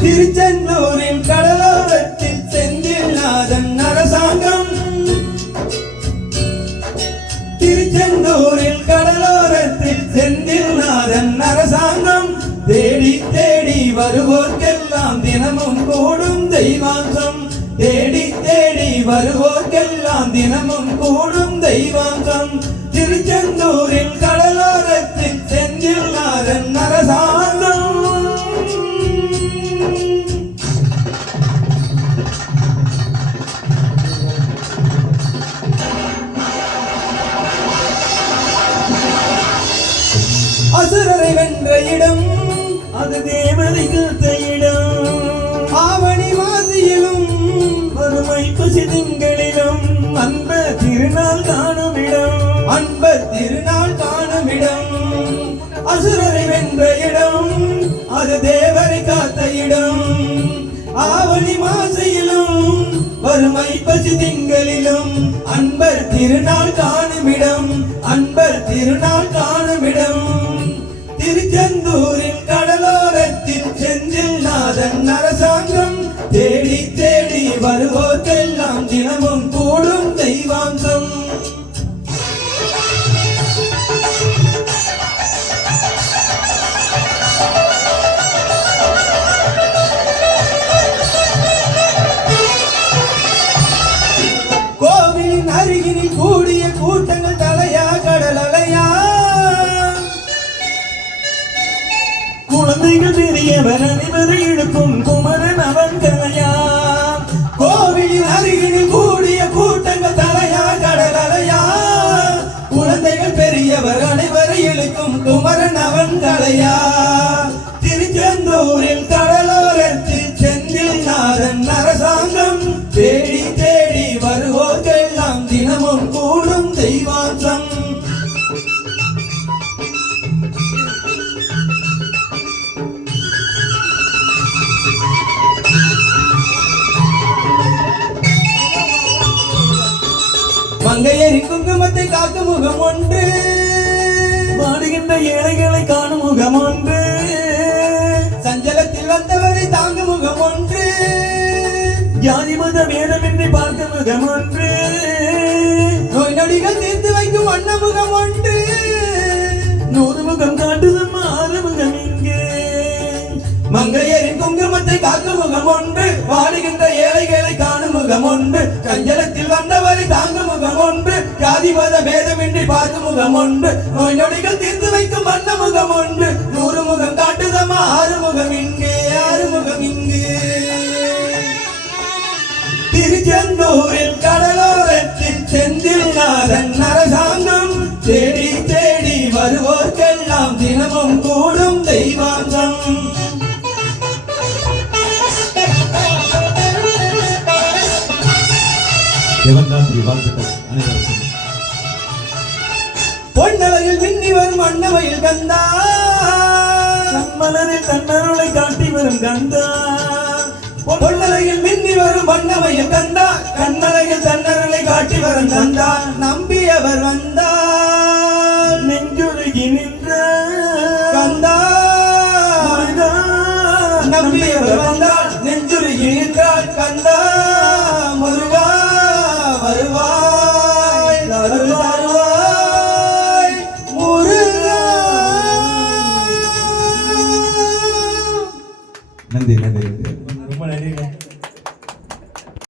திருச்செந்தூரின் கடலோரத்தில் செந்தில்நாதன் அரசாங்கம், திருச்செந்தூரில் கடலோரத்தில் செந்தில்நாதன் அரசாங்கம், தேடி தேடி வருவோர்க்கெல்லாம் தினமும் கூடும் தெய்வாம்சம், தேடி தேடி வருவோர்க்கெல்லாம் தினமும் கூடும் தெய்வாம்சம், திருச்செந்தூரில் கடலோரத்தில் செந்தில்நாதன் அரசாங்கம். அசுரரை வென்ற இடம் அது தேவதைகள் இடம், ஆவணி மாசியிலும் வறுமை பசி திங்களிலும் அன்ப திருநாள் காணும் இடம், அன்ப திருநாள் காணும் இடம், அசுரரை வென்ற இடம் அது தேவரை காத்த இடம், ஆவணி மாசியிலும் வறுமை பசி திங்களிலும் அன்பர் திருநாள் காணும் இடம், அன்பர் திருநாள் காணும் இடம், திருச்செந்தூரின் கடலோரத்தில் செந்தில்நாதன் அரசாங்கம், தேடி தேடி வருவோர்க்கெல்லாம் தினமும் கூடும் தெய்வாம்சம். கோவிலின் அருகினில் கூடிய கூட்டங்கள் தலையா கடல் அலையா, குழந்தைகள் பெரியவர் அனைவரை இழுக்கும் குமரன் அவன் கலையா, கோவிலின் அருகினில் கூடிய கூட்டங்கள் தலையா கடல் அலையா, குழந்தைகள் பெரியவர் அனைவரை இழுக்கும் குமரன் அவன் கலையா, திருச்செந்தூரில் கடலோரத்தில் செந்தில்நாதன் அரசாங்கம், தேடி தேடி வருவோர்க்கெல்லாம் தினமும் கூடும் தெய்வாம்சம். மங்கையரி குங்குமத்தை காக்கும் முகம் ஒன்று, வாடுகின்ற ஏழைகளை காணும் முகம் ஒன்று, சஞ்சலத்தில் வந்தவரை தாங்கும் முகம் ஒன்று, ஜாதி மத வேதமின்றி பார்க்கும் முகம் ஒன்று, நோய் நொடிகள் தீர்த்து வைக்கும் வண்ண முகம் ஒன்று, 100 முகம் காட்டுதம் ஆறு முகம் இங்கே, மங்கையரின் குங்குமத்தை காக்கும் முகம் ஒன்று, வாடுகின்ற ஏழைகளை காணும் முகம் ஒன்று, சஞ்சலத்தில் வந்தவரை தாங்கும் முகம் ஒன்று, ஜாதி மத பேதமின்றி பார்க்கும் முகம் ஒன்று, நோய் நொடிகள் தீர்த்து வைக்கும் வண்ண முகம் ஒன்று, 100 முகம் காட்டுதமா ஆறு முகம் இங்கே, ஆறு முகம் இங்கு. திருச்செந்தூரில் கடலோரத்தில் செந்தில்நாதன் அரசாங்கம், தேடி தேடி வருவோர்க்கெல்லாம் தினமும் கூடும் தெய்வாங்கம். பொன்னலையில் மின்னி வரும் அன்னமையில் கந்தா, மலரில் தன்னருளை காட்டி வரும் கந்தா, பொன்னலையில் மின்னி வரும் வண்ணமையில் கந்தா, கண்ணலையில் தன்னருளை காட்டி வரும் கந்தா, நம்பியவர் வந்தார் நெஞ்சுருகி நின்ற கந்தா, நம்பியவர் வந்தார் நெஞ்சுருகி நின்றார் கந்தா, முருகா வருவாய் வருவாய் முருகா. நன்றி நன்றி, ரொம்ப நன்றி.